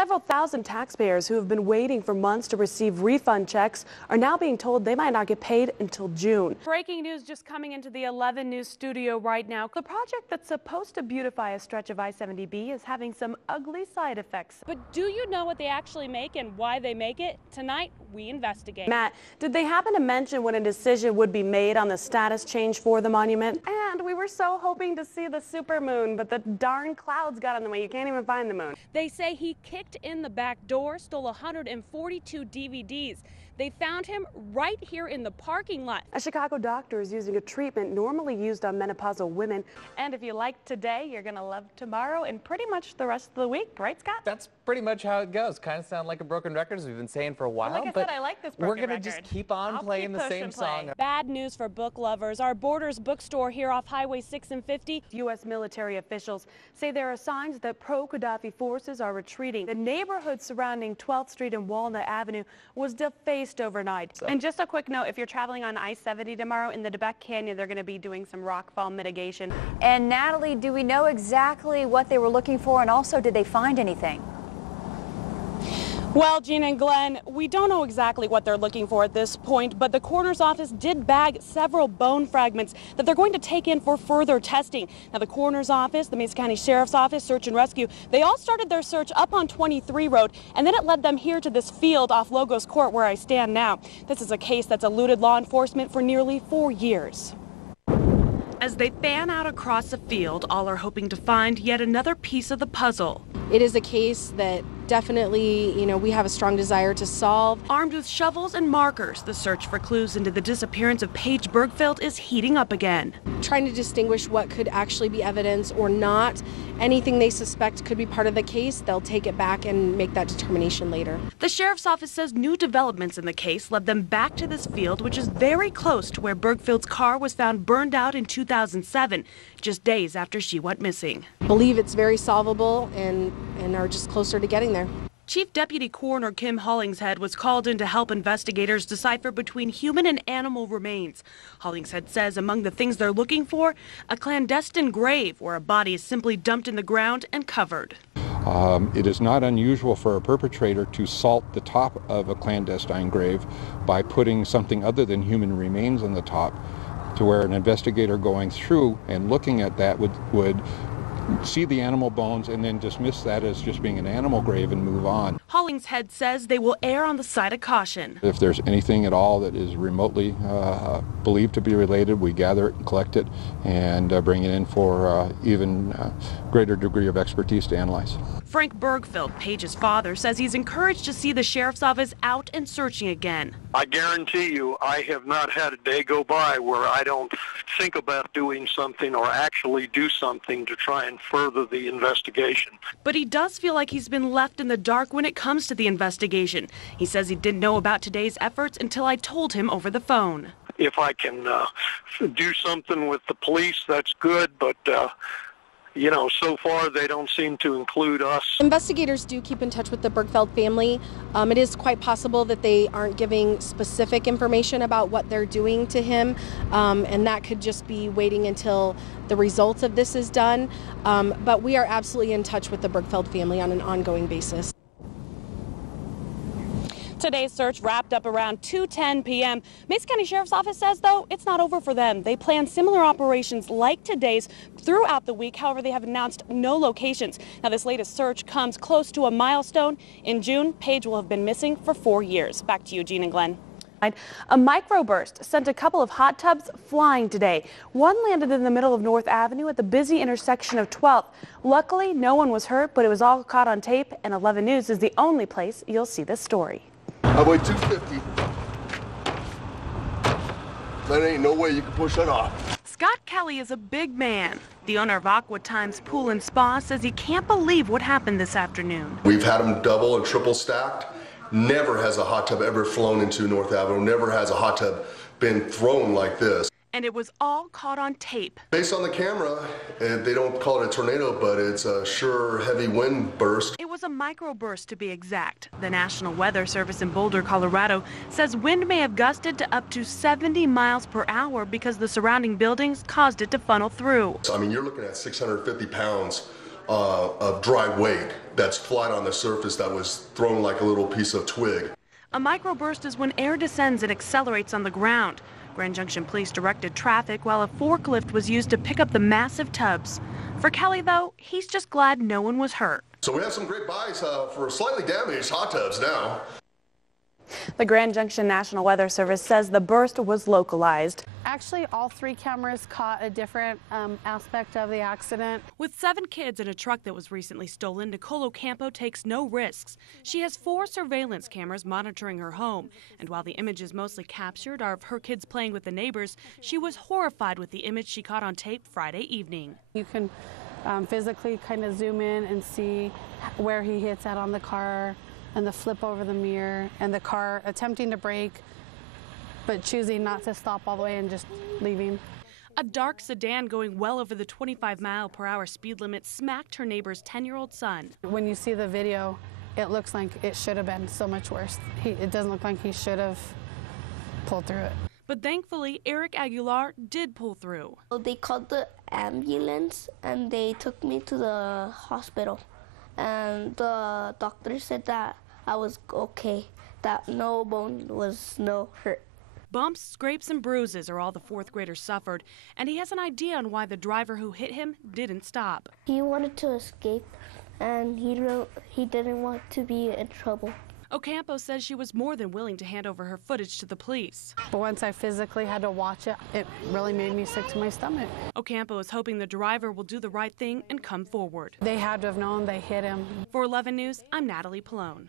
Several thousand taxpayers who have been waiting for months to receive refund checks are now being told they might not get paid until June. Breaking news just coming into the 11 News studio right now. The project that's supposed to beautify a stretch of I-70B is having some ugly side effects. But do you know what they actually make and why they make it? Tonight, we investigate. Matt, did they happen to mention when a decision would be made on the status change for the monument? And we were so hoping to see the supermoon, but the darn clouds got in the way. You can't even find the moon. They say he kicked in the back door, stole 142 DVDs. They found him right here in the parking lot. A Chicago doctor is using a treatment normally used on menopausal women. And if you like today, you're going to love tomorrow and pretty much the rest of the week. Right, Scott? That's pretty much how it goes. Kind of sound like a broken record, as we've been saying for a while. Well, like I said, I like this broken record. We're going to just keep on playing the same song. Bad news for book lovers. Our Borders bookstore here off Highway 6 and 50. U.S. military officials say there are signs that pro-Gaddafi forces are retreating. The neighborhood surrounding 12th Street and Walnut Avenue was defaced overnight. And just a quick note, if you're traveling on I-70 tomorrow in the DeBeck Canyon, they're going to be doing some rockfall mitigation. And Natalie, do we know exactly what they were looking for, and also did they find anything? Well, Gina and Glenn, we don't know exactly what they're looking for at this point, but the coroner's office did bag several bone fragments that they're going to take in for further testing. Now, the coroner's office, the Mesa County Sheriff's Office, Search and Rescue, they all started their search up on 23 Road, and then it led them here to this field off Logos Court where I stand now. This is a case that's eluded law enforcement for nearly 4 years. As they fan out across the field, all are hoping to find yet another piece of the puzzle. It is a case that definitely, we have a strong desire to solve. Armed with shovels and markers, the search for clues into the disappearance of Paige Bergfeld is heating up again. Trying to distinguish what could actually be evidence or not. Anything they suspect could be part of the case, they'll take it back and make that determination later. The sheriff's office says new developments in the case led them back to this field, which is very close to where Bergfeld's car was found burned out in 2007, just days after she went missing. I believe it's very solvable and are just closer to getting there. Chief Deputy Coroner Kim Hollingshead was called in to help investigators decipher between human and animal remains. Hollingshead says among the things they're looking for, a clandestine grave where a body is simply dumped in the ground and covered. It is not unusual for a perpetrator to salt the top of a clandestine grave by putting something other than human remains on the top, to where an investigator going through and looking at that would see the animal bones and then dismiss that as just being an animal grave and move on. Hollingshead says they will err on the side of caution. If there's anything at all that is remotely believed to be related, we gather it and collect it and bring it in for even greater degree of expertise to analyze. Frank Bergfeld, Paige's father, says he's encouraged to see the sheriff's office out and searching again. I guarantee you I have not had a day go by where I don't think about doing something or actually do something to try and further the investigation. But he does feel like he's been left in the dark when it comes to the investigation. He says he didn't know about today's efforts until I told him over the phone. If I can do something with the police, that's good, but so far they don't seem to include us. Investigators do keep in touch with the Bergfeld family. It is quite possible that they aren't giving specific information about what they're doing to him, and that could just be waiting until the results of this is done. But we are absolutely in touch with the Bergfeld family on an ongoing basis. Today's search wrapped up around 2:10 p.m. Mesa County Sheriff's Office says, though, it's not over for them. They plan similar operations like today's throughout the week. However, they have announced no locations. Now, this latest search comes close to a milestone. In June, Paige will have been missing for 4 years. Back to you, Gene and Glenn. A microburst sent a couple of hot tubs flying today. One landed in the middle of North Avenue at the busy intersection of 12th. Luckily, no one was hurt, but it was all caught on tape, and 11 News is the only place you'll see this story. I weigh 250. There ain't no way you can push that off. Scott Kelly is a big man. The owner of Aqua Times Pool and Spa says he can't believe what happened this afternoon. We've had them double and triple stacked. Never has a hot tub ever flown into North Avenue. Never has a hot tub been thrown like this. And it was all caught on tape. Based on the camera, they don't call it a tornado, but it's a sure heavy wind burst. It was a microburst to be exact. The National Weather Service in Boulder, Colorado says wind may have gusted to up to 70 miles per hour because the surrounding buildings caused it to funnel through. So, you're looking at 650 pounds of dry weight that's flat on the surface that was thrown like a little piece of twig. A microburst is when air descends and accelerates on the ground. Grand Junction Police directed traffic while a forklift was used to pick up the massive tubs. For Kelly, though, he's just glad no one was hurt. So we have some great buys for slightly damaged hot tubs now. The Grand Junction National Weather Service says the burst was localized. Actually, all 3 cameras caught a different aspect of the accident. With 7 kids in a truck that was recently stolen, Nicole Ocampo takes no risks. She has 4 surveillance cameras monitoring her home. And while the images mostly captured are of her kids playing with the neighbors, she was horrified with the image she caught on tape Friday evening. You can physically kind of zoom in and see where he hits out on the car, and the flip over the mirror, and the car attempting to brake, but choosing not to stop all the way and just leaving. A dark sedan going well over the 25-mile-per-hour speed limit smacked her neighbor's 10-year-old son. When you see the video, it looks like it should have been so much worse. It doesn't look like he should have pulled through it. But thankfully, Eric Aguilar did pull through. They called the ambulance and they took me to the hospital. And the doctor said that I was okay, that no bone was no hurt. Bumps, scrapes, and bruises are all the 4th grader suffered, and he has an idea on why the driver who hit him didn't stop. He wanted to escape, and he didn't want to be in trouble. Ocampo says she was more than willing to hand over her footage to the police. But once I physically had to watch it, it really made me sick to my stomach. Ocampo is hoping the driver will do the right thing and come forward. They had to have known they hit him. For 11 News, I'm Natalie Pallone.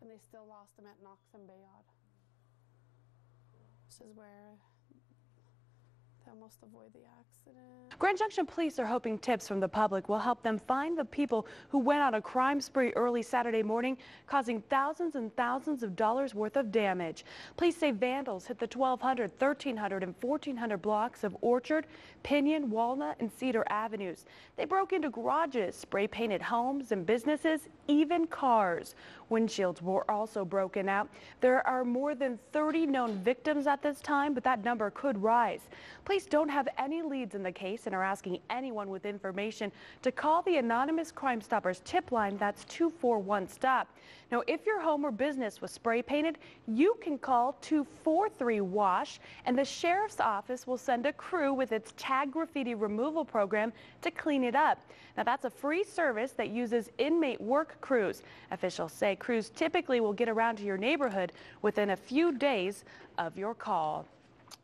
And they still lost him at Knox and Bayard. This is where they almost avoid the accident. Grand Junction Police are hoping tips from the public will help them find the people who went on a crime spree early Saturday morning, causing thousands and thousands of dollars worth of damage. Police say vandals hit the 1200, 1300, and 1400 blocks of Orchard, Pinion, Walnut, and Cedar Avenues. They broke into garages, spray-painted homes and businesses, even cars. Windshields were also broken out. There are more than 30 known victims at this time, but that number could rise. Police don't have any leads in the case and are asking anyone with information to call the Anonymous Crime Stoppers tip line. That's 241-STOP. Now, if your home or business was spray painted, you can call 243-WASH, and the sheriff's office will send a crew with its tag graffiti removal program to clean it up. Now, that's a free service that uses inmate work crews. Officials say crews typically will get around to your neighborhood within a few days of your call.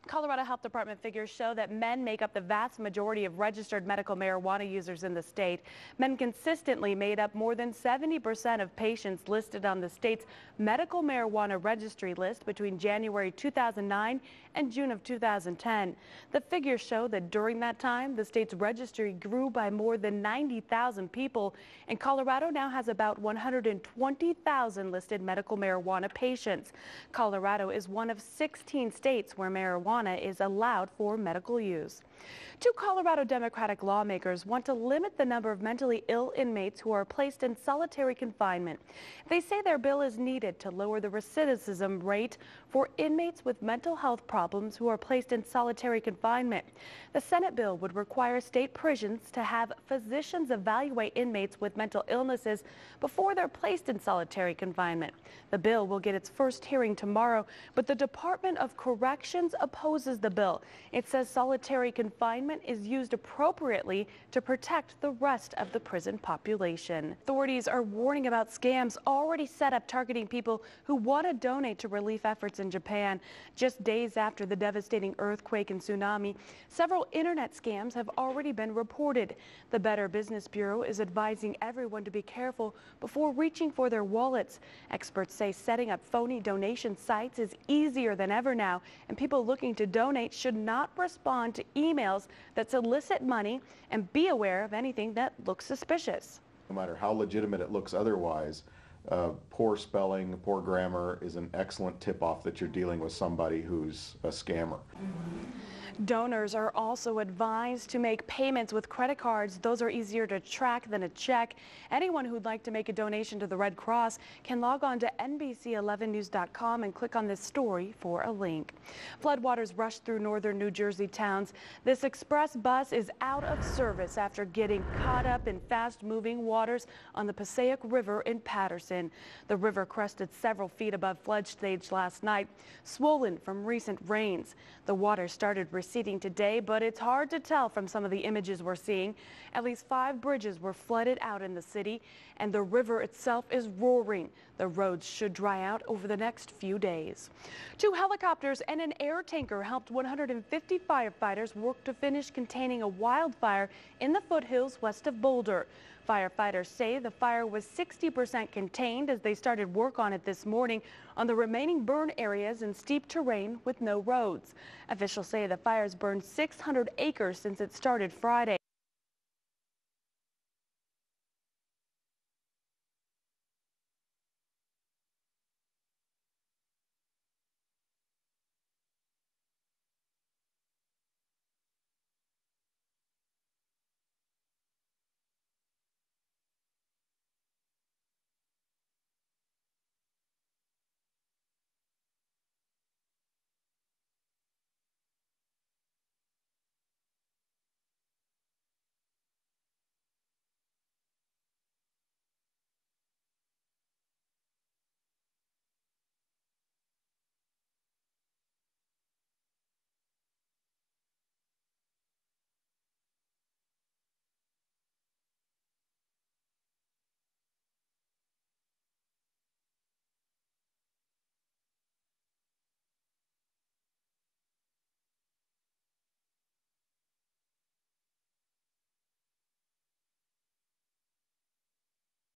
Colorado Health Department figures show that men make up the vast majority of registered medical marijuana users in the state. Men consistently made up more than 70% of patients listed on the state's medical marijuana registry list between January 2009 and June of 2010. The figures show that during that time, the state's registry grew by more than 90,000 people, and Colorado now has about 120,000 listed medical marijuana patients. Colorado is one of 16 states where marijuana is allowed for medical use. 2 Colorado Democratic lawmakers want to limit the number of mentally ill inmates who are placed in solitary confinement. They say their bill is needed to lower the recidivism rate for inmates with mental health problems who are placed in solitary confinement. The Senate bill would require state prisons to have physicians evaluate inmates with mental illnesses before they're placed in solitary confinement. The bill will get its first hearing tomorrow, but the Department of Corrections opposes the bill. It says solitary confinement is used appropriately to protect the rest of the prison population. Authorities are warning about scams already set up targeting people who want to donate to relief efforts in Japan. Just days after the devastating earthquake and tsunami, several internet scams have already been reported. The Better Business Bureau is advising everyone to be careful before reaching for their wallets. Experts say setting up phony donation sites is easier than ever now, and people looking to donate should not respond to emails that solicit money, and be aware of anything that looks suspicious. No matter how legitimate it looks otherwise, poor spelling, poor grammar is an excellent tip-off that you're dealing with somebody who's a scammer. Donors are also advised to make payments with credit cards. Those are easier to track than a check. Anyone who'd like to make a donation to the Red Cross can log on to NBC11news.com and click on this story for a link. Floodwaters rushed through northern New Jersey towns. This express bus is out of service after getting caught up in fast-moving waters on the Passaic River in Patterson. The river crested several feet above flood stage last night, swollen from recent rains. The water started receding today, but it's hard to tell from some of the images we're seeing. At least 5 bridges were flooded out in the city, and the river itself is roaring. The roads should dry out over the next few days. 2 helicopters and an air tanker helped 150 firefighters work to finish containing a wildfire in the foothills west of Boulder. Firefighters say the fire was 60% contained as they started work on it this morning on the remaining burn areas in steep terrain with no roads. Officials say the fires burned 600 acres since it started Friday.